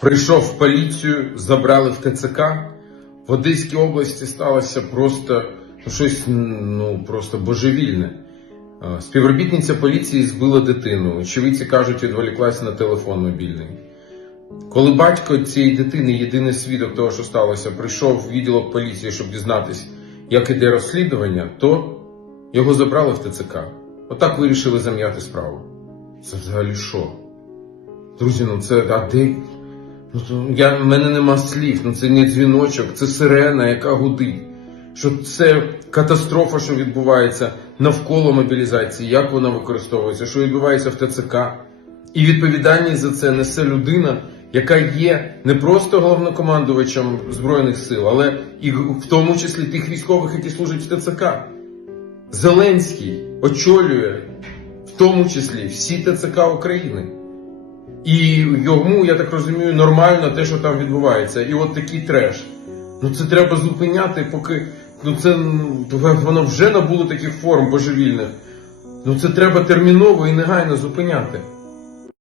Прийшов в поліцію, забрали в ТЦК. В Одеській області сталося просто ну, щось ну, просто божевільне. Співробітниця поліції збила дитину. Очевидці кажуть, відволіклася на телефон мобільний. Коли батько цієї дитини, єдиний свідок того, що сталося, прийшов в відділок поліції, щоб дізнатись, як іде розслідування, то його забрали в ТЦК. Отак вирішили зам'яти справу. Це взагалі що? Друзі, ну це а де? Я, в мене нема слів, ну це не дзвіночок, це сирена, яка гудить. Що це катастрофа, що відбувається навколо мобілізації, як вона використовується, що відбувається в ТЦК. І відповідальність за це несе людина, яка є не просто головнокомандувачем Збройних сил, але і в тому числі тих військових, які служать в ТЦК. Зеленський очолює в тому числі всі ТЦК України. І йому, я так розумію, нормально те, що там відбувається. І от такий треш. Ну це треба зупиняти, поки ну це ну, воно вже набуло таких форм божевільних. Ну це треба терміново і негайно зупиняти.